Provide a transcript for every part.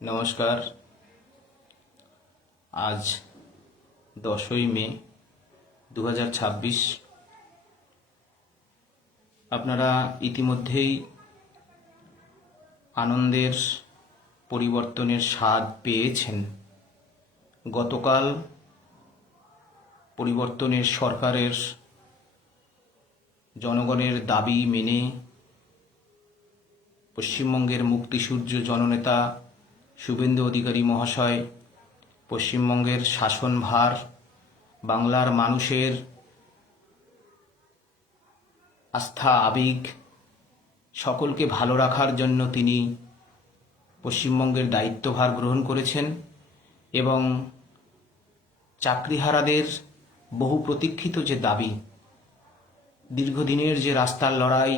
নমস্কার। আজ 10ই মে 2026। আপনারা ইতিমধ্যেই আনন্দের পরিবর্তনের স্বাদ পেয়েছেন। গতকাল পরিবর্তনের সরকারের জনগণের দাবি মেনে পশ্চিমবঙ্গের মুক্তিসূর্য জননেতা শুভেন্দু অধিকারী মহাশয় পশ্চিমবঙ্গের শাসনভার বাংলার মানুষের আস্থা আবেগ সকলকে ভালো রাখার জন্য তিনি পশ্চিমবঙ্গের দায়িত্বভার গ্রহণ করেছেন এবং চাকরিহারাদের বহু প্রতীক্ষিত যে দাবি, দীর্ঘদিনের যে রাস্তার লড়াই,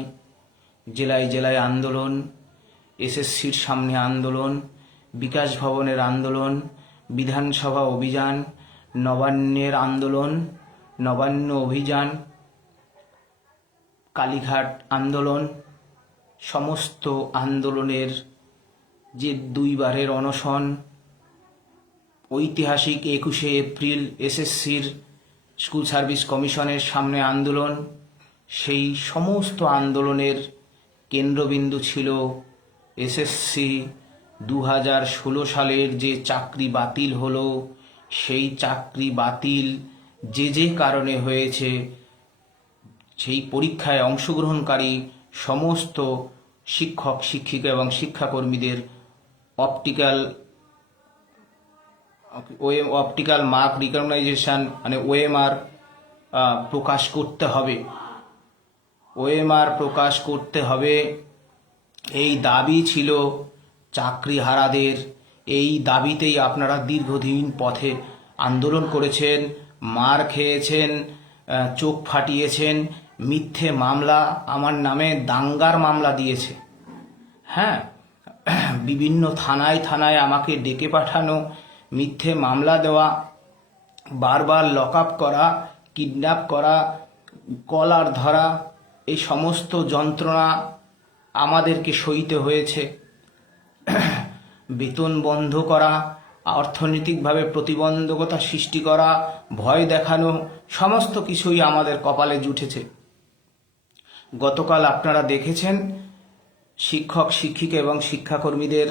জেলায় জেলায় আন্দোলন, এসএসসির সামনে আন্দোলন, বিকাশ ভবনের আন্দোলন, বিধানসভা অভিযান, নবান্নের আন্দোলন, নবান্ন অভিযান, কালীঘাট আন্দোলন, সমস্ত আন্দোলনের যে দুইবারের অনশন, ঐতিহাসিক 21শে এপ্রিল এসএসসির স্কুল সার্ভিস কমিশনের সামনে আন্দোলন, সেই সমস্ত আন্দোলনের কেন্দ্রবিন্দু ছিল এসএসসি 2016 সালের যে চাকরি বাতিল হলো, সেই চাকরি বাতিল যে কারণে হয়েছে সেই পরীক্ষায় অংশগ্রহণকারী সমস্ত শিক্ষক শিক্ষিকা এবং শিক্ষাকর্মীদের অপটিক্যাল মার্ক রিকগনাইজেশন মানে ওএমআর প্রকাশ করতে হবে। ওএমআর প্রকাশ করতে হবে, এই দাবি ছিল চাকরিহারাদের। এই দাবিতেই আপনারা দীর্ঘদিন পথে আন্দোলন করেছেন, মার খেয়েছেন, চোখ ফাটিয়েছেন, মিথ্যে মামলা, আমার নামে দাঙ্গার মামলা দিয়েছে। হ্যাঁ, বিভিন্ন থানায় থানায় আমাকে ডেকে পাঠানো, মিথ্যে মামলা দেওয়া, বারবার লক আপ করা, কিডন্যাপ করা, কলার ধরা, এই সমস্ত যন্ত্রণা আমাদেরকে সইতে হয়েছে। বেতন বন্ধ করা, অর্থনৈতিকভাবে প্রতিবন্ধকতা সৃষ্টি করা, ভয় দেখানো, সমস্ত কিছুই আমাদের কপালে জুটেছে। গতকাল আপনারা দেখেছেন শিক্ষক শিক্ষিকা এবং শিক্ষাকর্মীদের,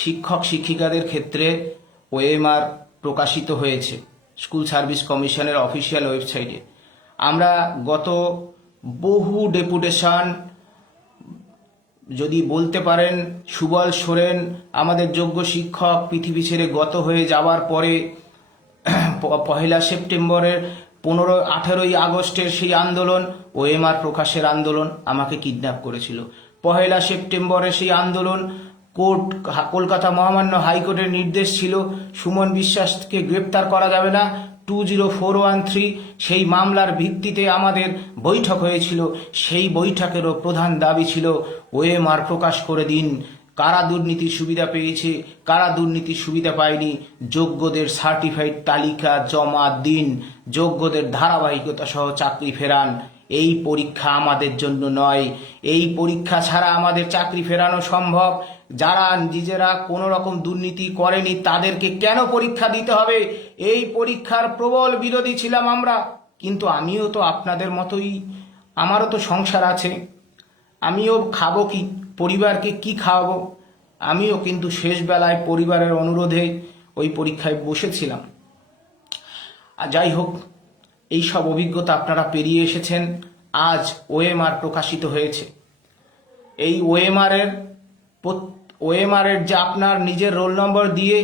শিক্ষক শিক্ষিকাদের ক্ষেত্রে ওএমআর প্রকাশিত হয়েছে স্কুল সার্ভিস কমিশনের অফিসিয়াল ওয়েবসাইটে। আমরা গত বহু ডেপুটেশন, যদি বলতে পারেন সুবল সোরেন আমাদের যোগ্য শিক্ষক পৃথিবী ছেড়ে গত হয়ে যাওয়ার পরে 1 সেপ্টেম্বরের 18ই আগস্টের সেই আন্দোলন ওএমআর প্রকাশের আন্দোলন, আমাকে কিডন্যাপ করেছিল। 1 সেপ্টেম্বরের সেই আন্দোলন, কলকাতা মহামান্য হাইকোর্টের নির্দেশ ছিল সুমন বিশ্বাসকে গ্রেপ্তার করা যাবে না, 20413 সেই মামলার ভিত্তিতে আমাদের বৈঠক হয়েছিল। সেই বৈঠকেরও প্রধান দাবি ছিল ওএমআর প্রকাশ করে দিন। কারা দুর্নীতির সুবিধা পেয়েছে, কারা দুর্নীতির সুবিধা পায়নি, যোগ্যদের সার্টিফাইড তালিকা জমা দিন, যোগ্যদের ধারাবাহিকতা সহ চাকরি ফেরান। এই পরীক্ষা আমাদের জন্য নয়, এই পরীক্ষা ছাড়া আমাদের চাকরি ফেরানো সম্ভব। যারা নিজেরা কোনো রকম দুর্নীতি করেনি তাদেরকে কেন পরীক্ষা দিতে হবে? এই পরীক্ষার প্রবল বিরোধী ছিলাম আমরা। কিন্তু আমিও তো আপনাদের মতোই, আমারও তো সংসার আছে, আমিও খাবো কি, পরিবারকে কি খাওয়াবো? আমিও কিন্তু শেষ বেলায় পরিবারের অনুরোধে ওই পরীক্ষায় বসেছিলাম। আর যাই হোক, এই সব অভিজ্ঞতা আপনারা পেরিয়ে এসেছেন। আজ ওএমআর প্রকাশিত হয়েছে। এই ওএমআর যে আপনার নিজের রোল নম্বর দিয়ে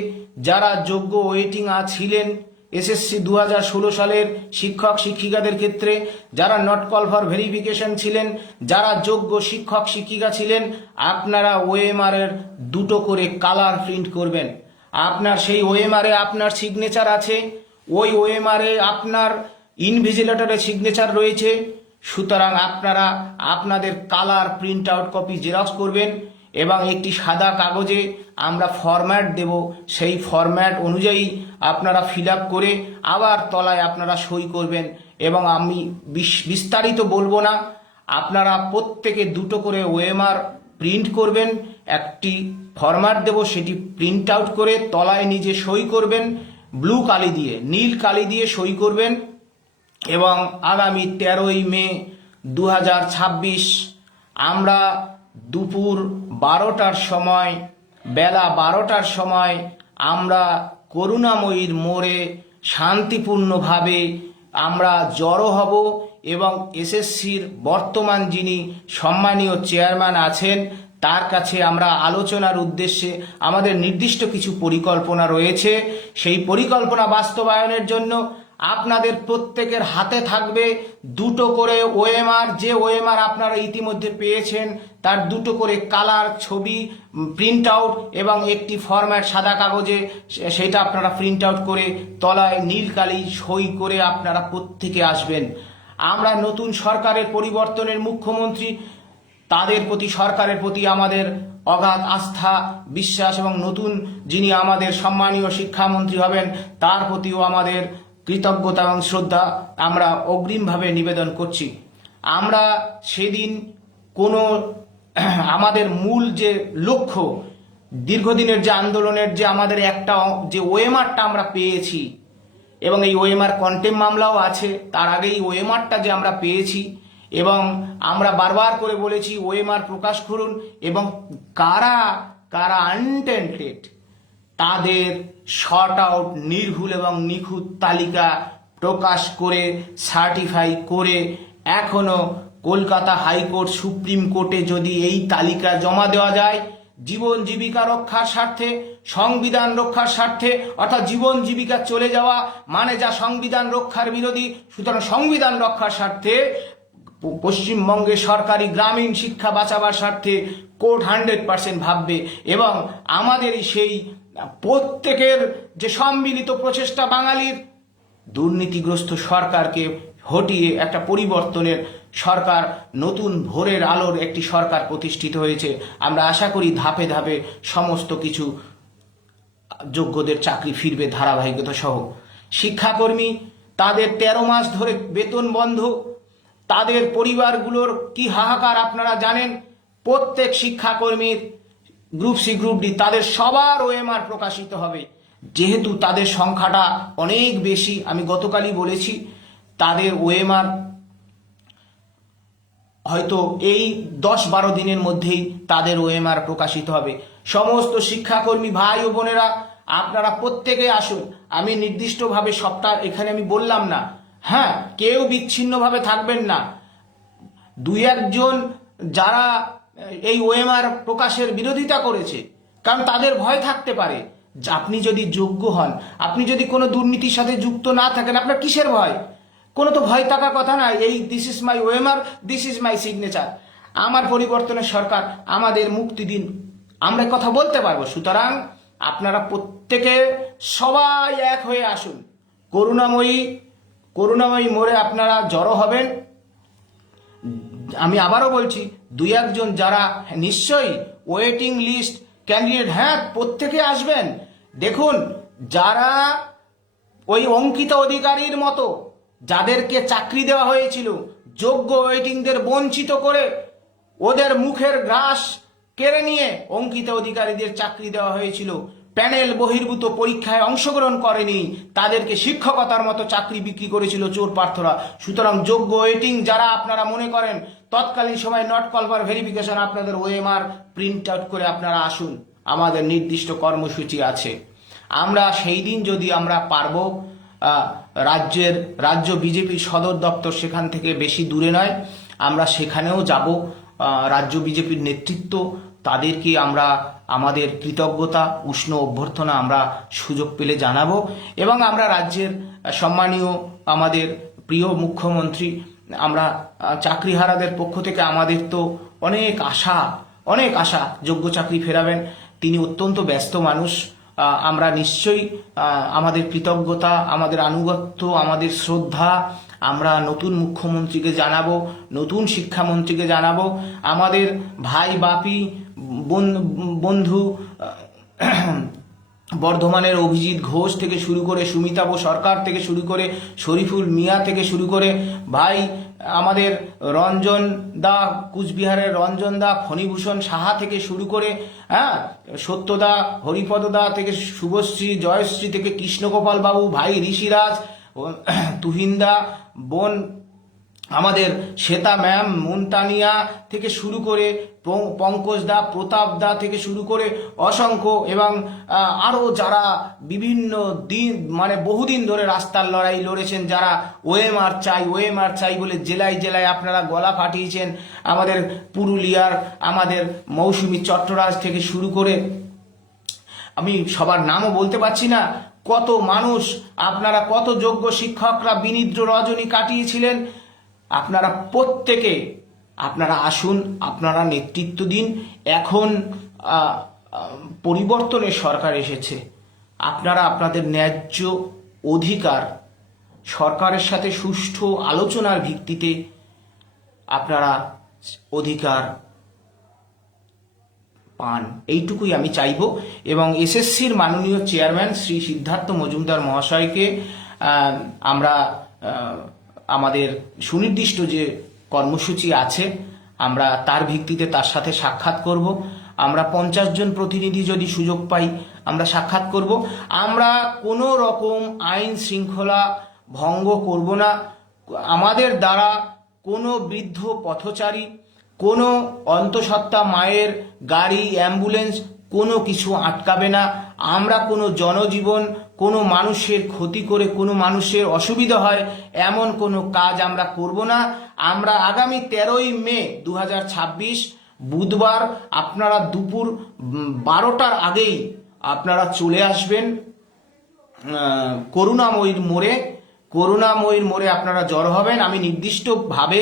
যারা যোগ্য ওয়েটিং ছিলেন এসএসসি 2016 সালের শিক্ষক শিক্ষিকাদের ক্ষেত্রে, যারা নট কল ফর ভেরিফিকেশন ছিলেন, যারা যোগ্য শিক্ষক শিক্ষিকা ছিলেন, আপনারা ওএমআর এর 2টো করে কালার প্রিন্ট করবেন। আপনার সেই ওএমআর-এ আপনার সিগনেচার আছে, ওই ওএমআর-এ আপনার ইনভিজিলেটরে সিগনেচার রয়েছে। সুতরাং আপনারা আপনাদের colour print out copy xerox করবেন এবং একটি সাদা কাগজে আমরা ফরম্যাট দেব, সেই ফরম্যাট অনুযায়ী আপনারা ফিল আপ করে আবার তলায় আপনারা সই করবেন। এবং আমি বিস্তারিত বলবো না, আপনারা প্রত্যেকে 2টো করে ওএমআর প্রিন্ট করবেন, একটি ফরম্যাট দেব, সেটি প্রিন্ট আউট করে তলায় নিজে সই করবেন, ব্লু কালি দিয়ে, নীল কালি দিয়ে সই করবেন। এবং আগামী 13ই মে 2026 আমরা দুপুর 12টার সময়, বেলা 12টার সময় আমরা করুণাময়ীর মোড়ে শান্তিপূর্ণভাবে আমরা জড়ো হব এবং এসএসসির বর্তমান যিনি সম্মানীয় চেয়ারম্যান আছেন তার কাছে আমরা আলোচনার উদ্দেশ্যে আমাদের নির্দিষ্ট কিছু পরিকল্পনা রয়েছে। সেই পরিকল্পনা বাস্তবায়নের জন্য আপনাদের প্রত্যেকের হাতে থাকবে 2টো করে ওএমআর। যে ওএমআর আপনারা ইতিমধ্যে পেয়েছেন তার 2টো করে কালার ছবি প্রিন্ট আউট এবং একটি ফরম্যাট সাদা কাগজে, সেটা আপনারা প্রিন্ট আউট করে তলায় নীল কালি সই করে আপনারা প্রত্যেকে আসবেন। আমরা নতুন সরকারের পরিবর্তনের মুখ্যমন্ত্রী, তাদের প্রতি, সরকারের প্রতি আমাদের অগাধ আস্থা, বিশ্বাস এবং নতুন যিনি আমাদের সম্মানীয় শিক্ষামন্ত্রী হবেন তার প্রতিও আমাদের কৃতজ্ঞতা এবং শ্রদ্ধা আমরা অগ্রিমভাবে নিবেদন করছি। আমরা সেদিন কোনো আমাদের মূল যে লক্ষ্য, দীর্ঘদিনের যে আন্দোলনের যে আমাদের একটা যে ওএমআরটা আমরা পেয়েছি এবং এই ওএমআর কন্টেম মামলাও আছে, তার আগেই ওএমআরটা যে আমরা পেয়েছি এবং আমরা বারবার করে বলেছি ওএমআর প্রকাশ করুন এবং কারা কারা আনটেন্টেড তাদের শর্ট আউট, নির্ভুল এবং নিখুঁত তালিকা প্রকাশ করে সার্টিফাই করে এখনো কলকাতা হাইকোর্ট, সুপ্রিম কোর্টে যদি এই তালিকা জমা দেওয়া যায়, জীবন জীবিকা রক্ষার স্বার্থে, সংবিধান রক্ষার স্বার্থে, অর্থাৎ জীবন জীবিকা চলে যাওয়া মানে যা সংবিধান রক্ষার বিরোধী, সুতরাং সংবিধান রক্ষার স্বার্থে পশ্চিমবঙ্গের সরকারি গ্রামীণ শিক্ষা বাঁচাবার স্বার্থে কোর্ট 100% ভাববে এবং আমাদের সেই প্রত্যেকের যে সম্মিলিত প্রচেষ্টা বাঙালির দুর্নীতিগ্রস্ত সরকারকে হটিয়ে একটা পরিবর্তনের সরকার, নতুন ভোরের আলোর একটি সরকার প্রতিষ্ঠিত হয়েছে। আমরা আশা করি ধাপে ধাপে সমস্ত কিছু যোগ্যদের চাকরি ফিরবে ধারাবাহিকতা সহ। শিক্ষাকর্মী তাদের 13 মাস ধরে বেতন বন্ধ, তাদের পরিবারগুলোর কি হাহাকার আপনারা জানেন। প্রত্যেক শিক্ষাকর্মীর গ্রুপ সি, গ্রুপ ডি তাদের সবার ওএমআর প্রকাশিত হবে। যেহেতু তাদের সংখ্যাটা অনেক বেশি, আমি গতকালই বলেছি, তাদের ওএমআর হয়তো এই 10-12 দিনের মধ্যেই তাদের ওএমআর প্রকাশিত হবে। সমস্ত শিক্ষাকর্মী ভাই ও বোনেরা আপনারা প্রত্যেকে আসুন। আমি নির্দিষ্টভাবে সবটা এখানে আমি বললাম না, হ্যাঁ, কেউ বিচ্ছিন্নভাবে থাকবেন না। 2-1 যারা এই ওএমআর প্রকাশের বিরোধিতা করেছে, কারণ তাদের ভয় থাকতে পারে, আপনি যদি যোগ্য হন, আপনি যদি কোনো দুর্নীতির সাথে যুক্ত না থাকেন, আপনার কিসের ভয়? কোনো তো ভয় থাকার কথা না। এই this is my OMR, this is my signature, আমার পরিবর্তনের সরকার, আমাদের মুক্তি দিন, আমরা কথা বলতে পারবো। সুতরাং আপনারা প্রত্যেকে সবাই এক হয়ে আসুন, করুণাময়ী মোড়ে আপনারা জড়ো হবেন। আমি আবারও বলছি, 2-1 যারা নিশ্চয়ই ওয়েটিং লিস্ট ক্যান্ডিডেট, হ্যাঁ, প্রত্যেকে আসবেন। দেখুন, যারা ওই অঙ্কিতা অধিকারীর মতো যাদেরকে চাকরি দেওয়া হয়েছিল, যোগ্য ওয়েটিংদের বঞ্চিত করে ওদের মুখের ঘাস কেড়ে নিয়ে অঙ্কিতা অধিকারীদের চাকরি দেওয়া হয়েছিল, প্যানেল বহির্ভূত পরীক্ষায় অংশগ্রহণ করেনি, তাদেরকে শিক্ষকতার মতো চাকরি বিক্রি করেছিল চোর প্রার্থরা। সুতরাং যোগ্য ওয়েটিং যারা আপনারা মনে করেন তৎকালীন সময় নট কল ফর ভেরিফিকেশন, আপনাদের ওএমআর প্রিন্ট আউট করে আপনারা আসুন, আমাদের নির্দিষ্ট কর্মসূচি আছে। আমরা সেই দিন যদি আমরা পারবো, রাজ্য বিজেপির সদর দপ্তর সেখান থেকে বেশি দূরে নয়, আমরা সেখানেও যাব। রাজ্য বিজেপির নেতৃত্ব, তাদেরকে আমরা আমাদের কৃতজ্ঞতা, উষ্ণ অভ্যর্থনা আমরা সুযোগ পেলে জানাবো এবং আমরা রাজ্যের সম্মানীয় আমাদের প্রিয় মুখ্যমন্ত্রী, আমরা চাকরিহারাদের পক্ষ থেকে আমাদের তো অনেক আশা যোগ্য চাকরি ফেরাবেন। তিনি অত্যন্ত ব্যস্ত মানুষ, আমরা নিশ্চয়ই আমাদের কৃতজ্ঞতা, আমাদের আনুগত্য, আমাদের শ্রদ্ধা আমরা নতুন মুখ্যমন্ত্রীকে জানাবো, নতুন শিক্ষামন্ত্রীকে জানাবো। আমাদের ভাই বাপি বন্ধু বর্ধমানের অভিজিৎ ঘোষ থেকে শুরু করে সুমিতাভ সরকার থেকে শুরু করে শরীফুল মিয়া থেকে শুরু করে ভাই আমাদের রঞ্জন দা, কুচবিহারের রঞ্জন দা, ফণীভূষণ সাহা থেকে শুরু করে, হ্যাঁ, সত্যদা, হরিপদ দা থেকে শুভশ্রী, জয়শ্রী থেকে কৃষ্ণগোপাল বাবু, ভাই ঋষিরাজ, তুহিনদা, বোন আমাদের শ্বেতা ম্যাম, মুনতানিয়া থেকে শুরু করে পঙ্কজ দা, প্রতাপ দা থেকে শুরু করে অসংখ্য, এবং আরও যারা বিভিন্ন দিন মানে বহুদিন ধরে রাস্তার লড়াই লড়েছেন, যারা ওএমআর চাই ওএমআর চাই বলে জেলায় জেলায় আপনারা গলা ফাটিয়েছেন, আমাদের পুরুলিয়ার আমাদের মৌসুমী চট্টরাজ থেকে শুরু করে, আমি সবার নামও বলতে পারছি না, কত মানুষ, আপনারা কত যোগ্য শিক্ষকরা বিনিদ্র রজনী কাটিয়েছিলেন। আপনারা প্রত্যেকে আপনারা আসুন, আপনারা নেতৃত্ব দিন। এখন পরিবর্তনের সরকার এসেছে, আপনারা আপনাদের ন্যায্য অধিকার সরকারের সাথে সুষ্ঠু আলোচনার ভিত্তিতে আপনারা অধিকার পান, এইটুকুই আমি চাইব। এবং এসএসসির মাননীয় চেয়ারম্যান শ্রী সিদ্ধার্থ মজুমদার মহাশয়কে আমরা আমাদের সুনির্দিষ্ট যে কর্মসূচি আছে, আমরা তার ভিত্তিতে তার সাথে সাক্ষাৎ করব। আমরা 50 জন প্রতিনিধি যদি সুযোগ পাই আমরা সাক্ষাৎ করব। আমরা কোনো রকম আইন শৃঙ্খলা ভঙ্গ করব না। আমাদের দ্বারা কোনো বৃদ্ধ পথচারী, কোনো অন্তঃসত্ত্বা মায়ের গাড়ি, অ্যাম্বুলেন্স কোনো কিছু আটকাবে না। আমরা কোনো জনজীবন, কোনো মানুষের ক্ষতি করে কোনো মানুষের অসুবিধা হয় এমন কোনো কাজ আমরা করব না। আমরা আগামী 13ই মে 2026 বুধবার আপনারা দুপুর 12টার আগেই আপনারা চলে আসবেন করুণাময়ীর মোড়ে আপনারা জড়ো হবেন। আমি নির্দিষ্টভাবে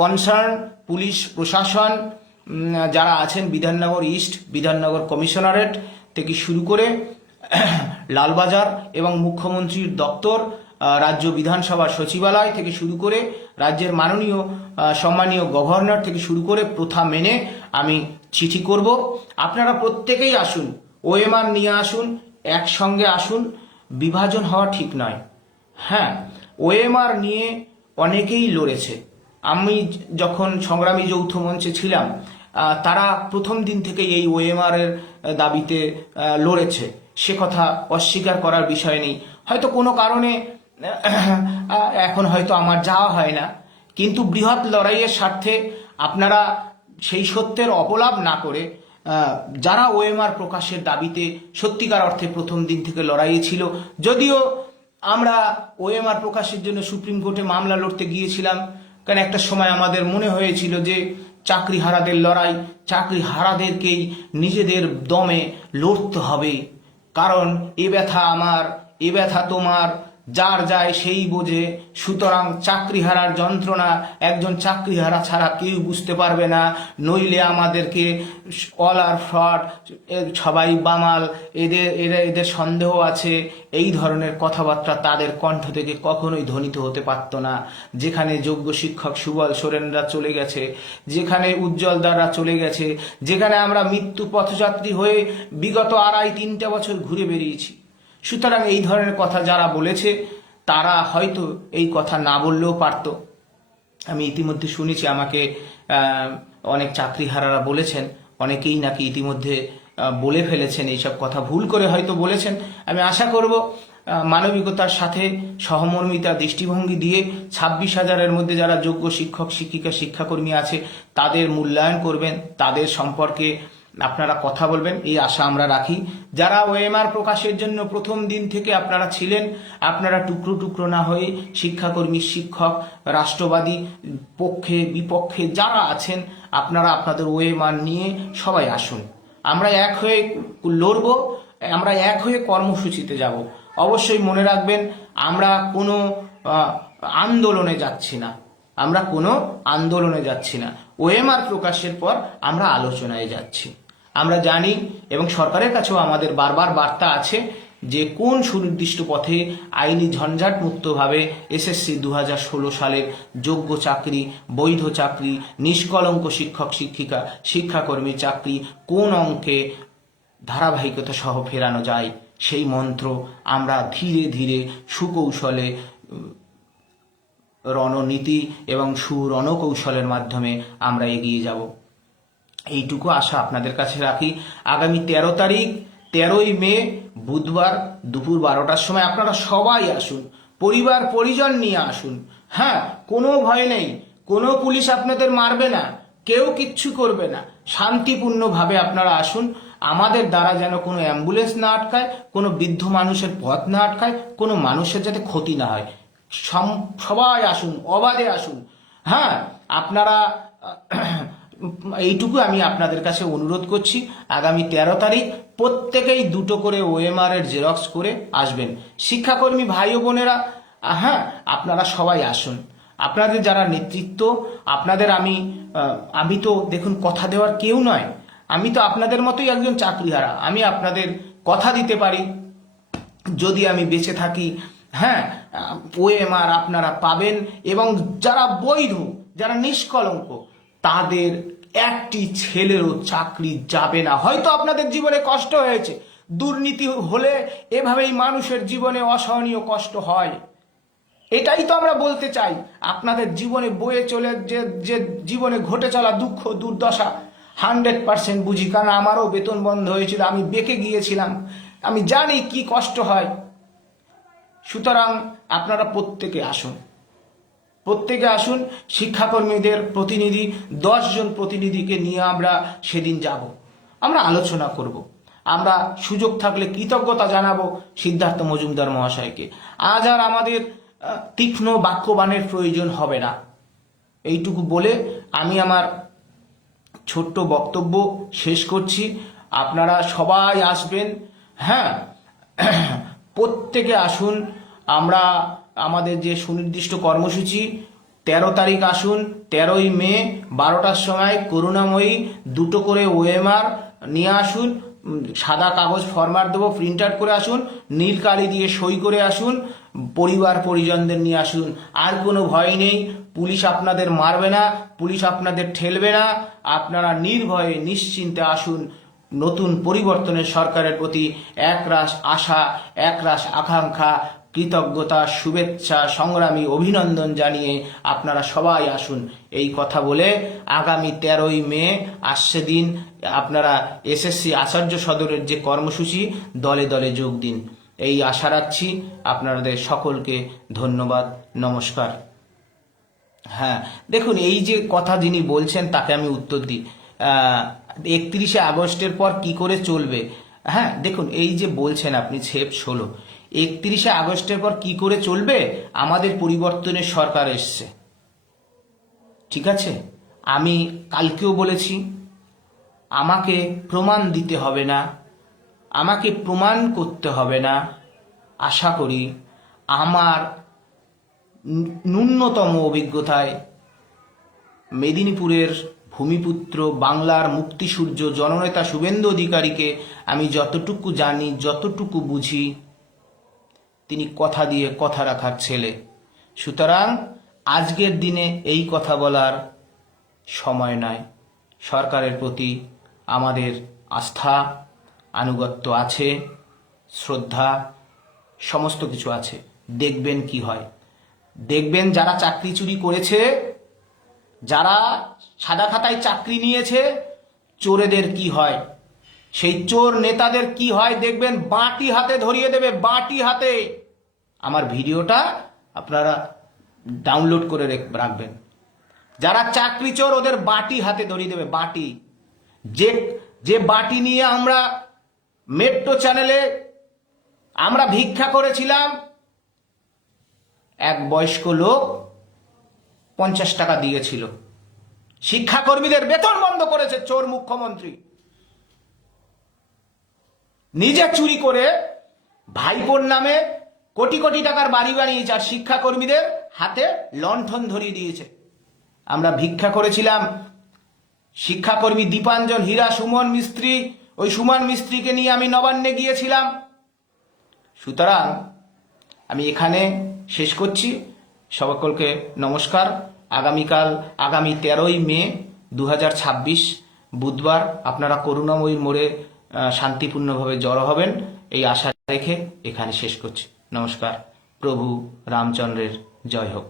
কনসার্ন পুলিশ প্রশাসন যারা আছেন, বিধাননগর ইস্ট, বিধাননগর কমিশনারেট থেকে শুরু করে লালবাজার এবং মুখ্যমন্ত্রীর দপ্তর, রাজ্য বিধানসভার সচিবালয় থেকে শুরু করে রাজ্যের মাননীয় সম্মানীয় গভর্নর থেকে শুরু করে প্রথা মেনে আমি চিঠি করব। আপনারা প্রত্যেকেই আসুন, ওএমআর নিয়ে আসুন, একসঙ্গে আসুন। বিভাজন হওয়া ঠিক নয়। হ্যাঁ, ওএমআর নিয়ে অনেকেই লড়েছে। আমি যখন সংগ্রামী যৌথ মঞ্চে ছিলাম, তারা প্রথম দিন থেকেই এই ওএমআর এর দাবিতে লড়েছে, সে কথা অস্বীকার করার বিষয় নেই। হয়তো কোনো কারণে এখন হয়তো আমার যাওয়া হয় না, কিন্তু বৃহৎ লড়াইয়ের স্বার্থে আপনারা সেই সত্যের অপলাপ না করে, যারা ওএমআর প্রকাশের দাবিতে সত্যিকার অর্থে প্রথম দিন থেকে লড়াইয়ে ছিল, যদিও আমরা ওএমআর প্রকাশের জন্য সুপ্রিম কোর্টে মামলা লড়তে গিয়েছিলাম, কারণ একটা সময় আমাদের মনে হয়েছিল যে চাকরি হারাদের লড়াই, চাকরি হারাদেরকেই নিজেদের দমে লড়তে হবে, কারণ এ ব্যথা আমার, এ ব্যথা তোমার, যার যায় সেই বোঝে। সুতরাং চাকরি হারার যন্ত্রণা একজন চাকরি হারা ছাড়া কেউ বুঝতে পারবে না, নইলে আমাদেরকে অল আর ফ্রড, সবাই বামাল, এদের সন্দেহ আছে, এই ধরনের কথাবার্তা তাদের কণ্ঠ থেকে কখনোই ধ্বনিত হতে পারত না। যেখানে যোগ্য শিক্ষক সুবল সোরেনরা চলে গেছে, যেখানে উজ্জ্বল দ্বারা চলে গেছে, যেখানে আমরা মৃত্যু পথযাত্রী হয়ে বিগত 2.5-3 বছর ঘুরে বেরিয়েছি। সুতরাং এই ধরনের কথা যারা বলেছে তারা হয়তো এই কথা না বললেও পারত। আমি ইতিমধ্যে শুনেছি, আমাকে অনেক চাকরিহারারা বলেছেন, অনেকেই নাকি ইতিমধ্যে বলে ফেলেছেন এইসব কথা, ভুল করে হয়তো বলেছেন। আমি আশা করব মানবিকতার সাথে সহমর্মিতা দৃষ্টিভঙ্গি দিয়ে 26,000-এর মধ্যে যারা যোগ্য শিক্ষক, শিক্ষিকা, শিক্ষাকর্মী আছে তাদের মূল্যায়ন করবেন, তাদের সম্পর্কে আপনারা কথা বলবেন, এই আশা আমরা রাখি। যারা ওএমআর প্রকাশের জন্য প্রথম দিন থেকে আপনারা ছিলেন, আপনারা টুকরো টুকরো না হয়ে শিক্ষাকর্মী, শিক্ষক, রাষ্ট্রবাদী পক্ষে বিপক্ষে যারা আছেন, আপনারা আপনাদের ওএমআর নিয়ে সবাই আসুন। আমরা এক হয়ে লড়ব, আমরা এক হয়ে কর্মসূচিতে যাব। অবশ্যই মনে রাখবেন, আমরা কোনো আন্দোলনে যাচ্ছি না, আমরা কোনো আন্দোলনে যাচ্ছি না। ওএমআর প্রকাশের পর আমরা আলোচনায় যাচ্ছি। আমরা জানি এবং সরকারের কাছেও আমাদের বারবার বার্তা আছে যে কোন সুনির্দিষ্ট পথে আইনি ঝঞ্ঝাট মুক্তভাবে এসএসসি 2016 সালের যোগ্য চাকরি, বৈধ চাকরি, নিষ্কলঙ্ক শিক্ষক, শিক্ষিকা, শিক্ষাকর্মীর চাকরি কোন অঙ্কে ধারাবাহিকতা সহ ফেরানো যায়, সেই মন্ত্র আমরা ধীরে ধীরে সুকৌশলে রণনীতি এবং সুরণকৌশলের মাধ্যমে আমরা এগিয়ে যাব। এইটুকু আশা আপনাদের কাছে রাখি। আগামী 13 তারিখ 13ই মে বুধবার দুপুর 12টার সময় আপনারা সবাই আসুন, পরিবার পরিজন নিয়ে আসুন। হ্যাঁ, কোনো ভয় নেই, কোনো পুলিশ আপনাদের মারবে না, কেউ কিচ্ছু করবে না। শান্তিপূর্ণভাবে আপনারা আসুন। আমাদের দ্বারা যেন কোনো অ্যাম্বুলেন্স না আটকায়, কোনো বৃদ্ধ মানুষের পথ না আটকায়, কোনো মানুষের যাতে ক্ষতি না হয়। সবাই আসুন, অবাধে আসুন। হ্যাঁ, আপনারা এইটুকু আমি আপনাদের কাছে অনুরোধ করছি। আগামী 13 তারিখ প্রত্যেকেই 2টো করে ওএমআর এর জেরক্স করে আসবেন। শিক্ষাকর্মী ভাই ও বোনেরা, হ্যাঁ, আপনারা সবাই আসুন। আপনাদের যারা নেতৃত্ব, আপনাদের আমি তো দেখুন কথা দেওয়ার কেউ নয়, আমি তো আপনাদের মতোই একজন চাকরিহারা। আমি আপনাদের কথা দিতে পারি, যদি আমি বেঁচে থাকি, হ্যাঁ, ওএমআর আপনারা পাবেন। এবং যারা বৈধ, যারা নিষ্কলঙ্ক, তাদের একটি ছেলেরও চাকরি যাবে না। হয়তো আপনাদের জীবনে কষ্ট হয়েছে, দুর্নীতি হলে এভাবেই মানুষের জীবনে অসহনীয় কষ্ট হয়। এটাই তো আমরা বলতে চাই। আপনাদের জীবনে বয়ে চলে যে জীবনে ঘটে চলা দুঃখ দুর্দশা 100% বুঝি, কারণ আমারও বেতন বন্ধ হয়েছিল, আমি বেঁকে গিয়েছিলাম, আমি জানি কি কষ্ট হয়। সুতরাং আপনারা প্রত্যেকে আসুন, প্রত্যেকে আসুন। শিক্ষাকর্মীদের প্রতিনিধি 10 জন প্রতিনিধিকে নিয়ে আমরা সেদিন যাব, আমরা আলোচনা করব। আমরা সুযোগ থাকলে কৃতজ্ঞতা জানাবো সিদ্ধার্থ মজুমদার মহাশয়কে। আজ আর আমাদের তীক্ষ্ণ বাক্যবাণের প্রয়োজন হবে না। এইটুকু বলে আমি আমার ছোট্ট বক্তব্য শেষ করছি। আপনারা সবাই আসবেন, হ্যাঁ, প্রত্যেকে আসুন। আমরা আমাদের যে সুনির্দিষ্ট কর্মসূচি, 13 তারিখ আসুন, 13ই মে 12টার সময় করুণাময়ী 2টো করে ওএমআর নিয়ে আসুন। সাদা কাগজ ফরম্যাট দেবো, প্রিন্ট আউট করে আসুন, নীল কালি দিয়ে সই করে আসুন, পরিবার পরিজনদের নিয়ে আসুন। আর কোনো ভয় নেই, পুলিশ আপনাদের মারবে না, পুলিশ আপনাদের ঠেলবে না। আপনারা নির্ভয়ে নিশ্চিন্তে আসুন। নতুন পরিবর্তনের সরকারের প্রতি একরাশ আশা, একরাশ আকাঙ্ক্ষা, কৃতজ্ঞতা, শুভেচ্ছা, সংগ্রামী অভিনন্দন জানিয়ে আপনারা সবাই আসুন। এই কথা বলে আগামী 13ই মে আসছে দিন আপনারা এসএসসি আচার্য সদরের যে কর্মসূচি, দলে দলে যোগ দিন, এই আশা রাখছি। আপনাদের সকলকে ধন্যবাদ, নমস্কার। হ্যাঁ, দেখুন, এই যে কথা যিনি বলছেন তাকে আমি উত্তর দিই। 31শে আগস্টের পর কি করে চলবে? হ্যাঁ, দেখুন, এই যে বলছেন আপনি ছেপ 16, 31শে আগস্টের পর কি করে চলবে? আমাদের পরিবর্তনের সরকার এসছে, ঠিক আছে? আমি কালকেও বলেছি, আমাকে প্রমাণ দিতে হবে না, আমাকে প্রমাণ করতে হবে না। আশা করি আমার ন্যূনতম অভিজ্ঞতায় মেদিনীপুরের ভূমিপুত্র, বাংলার মুক্তিসূর্য, জননেতা শুভেন্দু অধিকারীকে আমি যতটুকু জানি, যতটুকু বুঝি, তিনি কথা দিয়ে কথা রাখার ছেলে। সুতরাং আজকের দিনে এই কথা বলার সময় নয়। সরকারের প্রতি আমাদের আস্থা, আনুগত্য আছে, শ্রদ্ধা, সমস্ত কিছু আছে। দেখবেন কি হয়, দেখবেন যারা চাকরি চুরি করেছে, যারা সাদা খাতায় চাকরি নিয়েছে, চোরেদের কি হয়, সেই চোর নেতাদের কি হয় দেখবেন। বাঁটি হাতে ধরিয়ে দেবে, বাঁটি হাতে। আমার ভিডিওটা আপনারা ডাউনলোড করে রাখবেন। যারা চাকরি চোর, ওদের বাঁটি হাতে ধরিয়ে দেবে, বাঁটি। যে বাঁটি নিয়ে আমরা মেট্রো চ্যানেলে আমরা ভিক্ষা করেছিলাম, এক বয়স্ক লোক 50 টাকা দিয়েছিল। শিক্ষাকর্মীদের বেতন বন্ধ করেছে চোর মুখ্যমন্ত্রী। নিজে চুরি করে ভাইপোর নামে কোটি কোটি টাকার বাড়ি বানিয়েছে, আর শিক্ষাকর্মীদের হাতে লণ্ঠন ধরিয়ে দিয়েছে। আমরা ভিক্ষা করেছিলাম, শিক্ষাকর্মী দীপাঞ্জন, হীরা, সুমন মিস্ত্রি, ওই সুমন মিস্ত্রিকে নিয়ে আমি নবান্নে গিয়েছিলাম। সুতরাং আমি এখানে শেষ করছি। সকলকে নমস্কার। আগামী 13ই মে 2026 বুধবার আপনারা করুণাময়ীর মোড়ে শান্তিপূর্ণভাবে জড়ো হবেন, এই আশা রেখে এখানে শেষ করছি। নমস্কার। প্রভু রামচন্দ্রের জয় হোক।